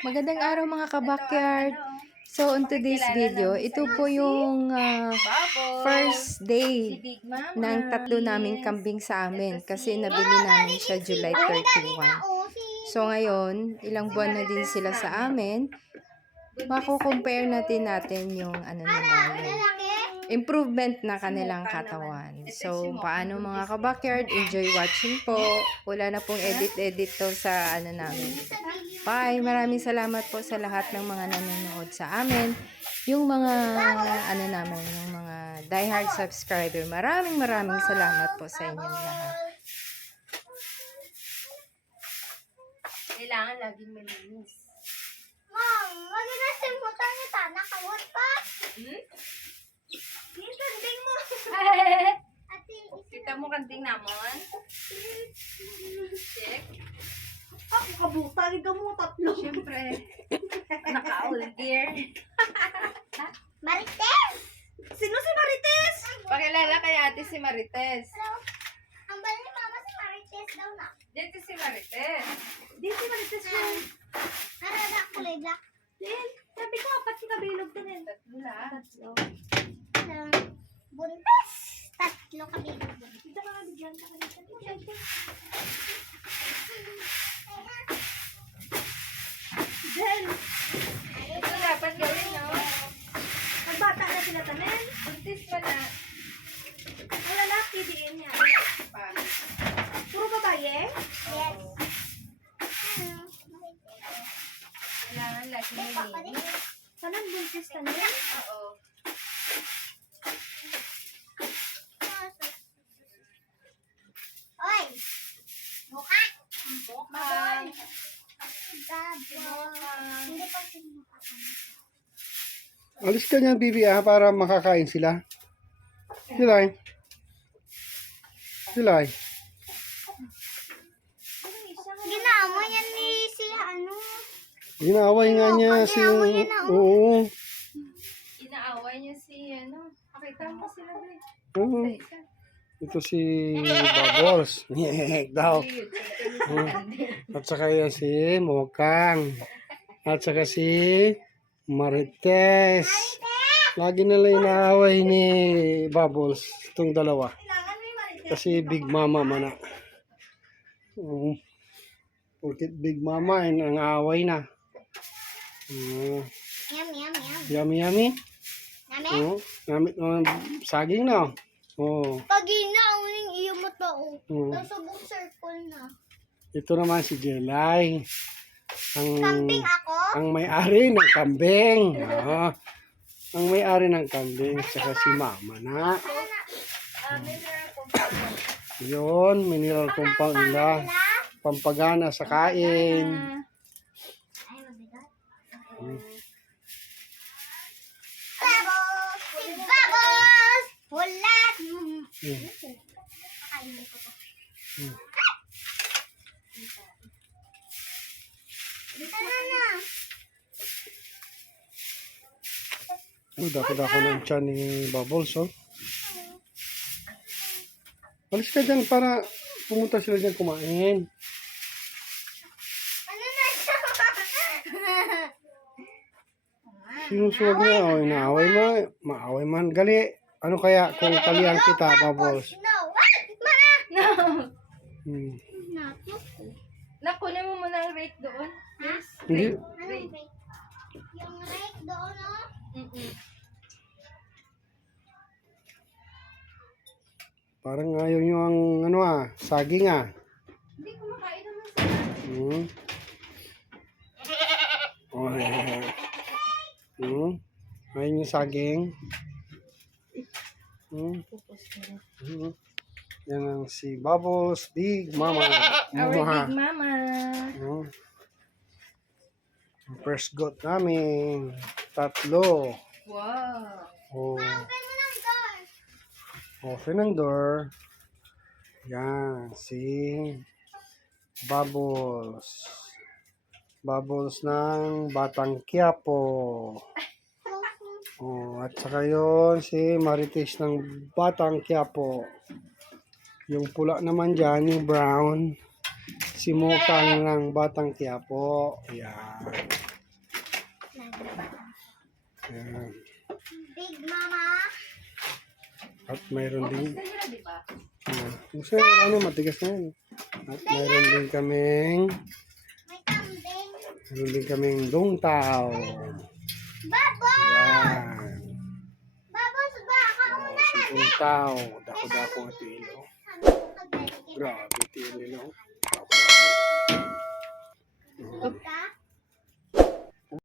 Magandang araw mga kabakyard. So, on today's video, ito po yung first day ng tatlo naming kambing sa amin kasi nabili namin siya July 31. So, ngayon, ilang buwan na din sila sa amin. Mako-compare natin yung ano naman, yung improvement na kanilang katawan. So, paano mga kabakyard? Enjoy watching po. Wala na pong edit-edit to sa ano namin. Bye! Maraming salamat po sa lahat ng mga nanonood sa amin. Yung mga ano namin, yung mga diehard subscriber. Maraming salamat po sa inyong lahat. Kailangan laging malinis. Mom, wag na simutan niya ta. Nakawat pa. Yung kanding mo. Ate, Kita mo kanting namon? Check. ako kabutang ito mo tatlo. Siyempre. Naka-all gear. Marites! Sino si Marites? Pakilala kay ate si Marites. Hello? Ang bala ni mama si Marites daw na. Dito si Marites. Di si Marites mo. Harada kulay black. Lil, sabi ko apat si kabilog to rin. Tatlo lang. Tatlo. Buntes. Tatlo kabilog. Dito ka nga bigyan ka dito. Jen! Ito dapat gawin, no? Nagbata na sila tanin. Buntis pa na. Ang lalaki diin niya. Pa. Puro babae? Yes. Kailangan lagi nilinis. Sanang buntis tanin? Oo. Oy! Mukha! Mukhang. Hindi pa sinuka. Alis ka niyan, Bibi, para makakain sila. Silay. Silay. Ginaamo yan ni si ano. Ginaaway nga niya si... Ginaaway niya na, Oo. Inaaway niya si, ano, pakita mo sila, Bre. Oo. Isa. Ito si Bubbles. Nyek daw. At saka yan si Mokang. At saka si Marites. Lagi nila inaaway ni Bubbles. Itong dalawa. Kasi Big Mama man na. Porque Big Mama ay ang away na. Yum, yum, yum. Yummy, yummy. Name? Gamit ng saging na. Pag inauning iyo mo to, Oo. nasubok circle na. Ito naman si Jelay. Camping ako? Ang may-ari ng kambing. Ang may-ari ng kambing. Saka si Mama na. Yun, mineral compound nila. Pampagana sa kain. Ay, mabigat. Bubbles! Si Bubbles! Hulat! Kakainin ko to. Tara na! Dako-dako ng tiyan ni Bubbles, oh. Alis ka dyan para pumunta sila dyan kumain. Ano na siya? Sinusuwag niya, oh, inaaway mo. Maaway man. Gali, ano kaya kung kalihan kita, Bubbles? No! Ma! No! Natok ko. Nakunin mo muna ang rake doon. Yes. Hindi. Anong break? Yung rake doon, oh. Parang ayaw nyo ang saging Hindi ko makain naman sa... Ayaw nyo saging. Yan ang si Bubbles, Big Mama. Our big mama. Ang first goat namin. Tatlo. Wow. Open mo ng door. Open ang door. Yan, si Bubbles. Bubbles ng Batang Quiapo. At saka yun, si Marites ng Batang Quiapo. Yung pula naman dyan, yung brown, Simukan ng Batang Quiapo. Ayan. Ayan. Big Mama. At mayroon din. Ayan. Gusto na ano, matigas na yan. At mayroon din kaming May kambing. mayroon din kaming lungtaw. Baboy! Ayan. Babos ba? Kauna Si lungtaw. Dako-dako at ilo. Grabe, tilo. na.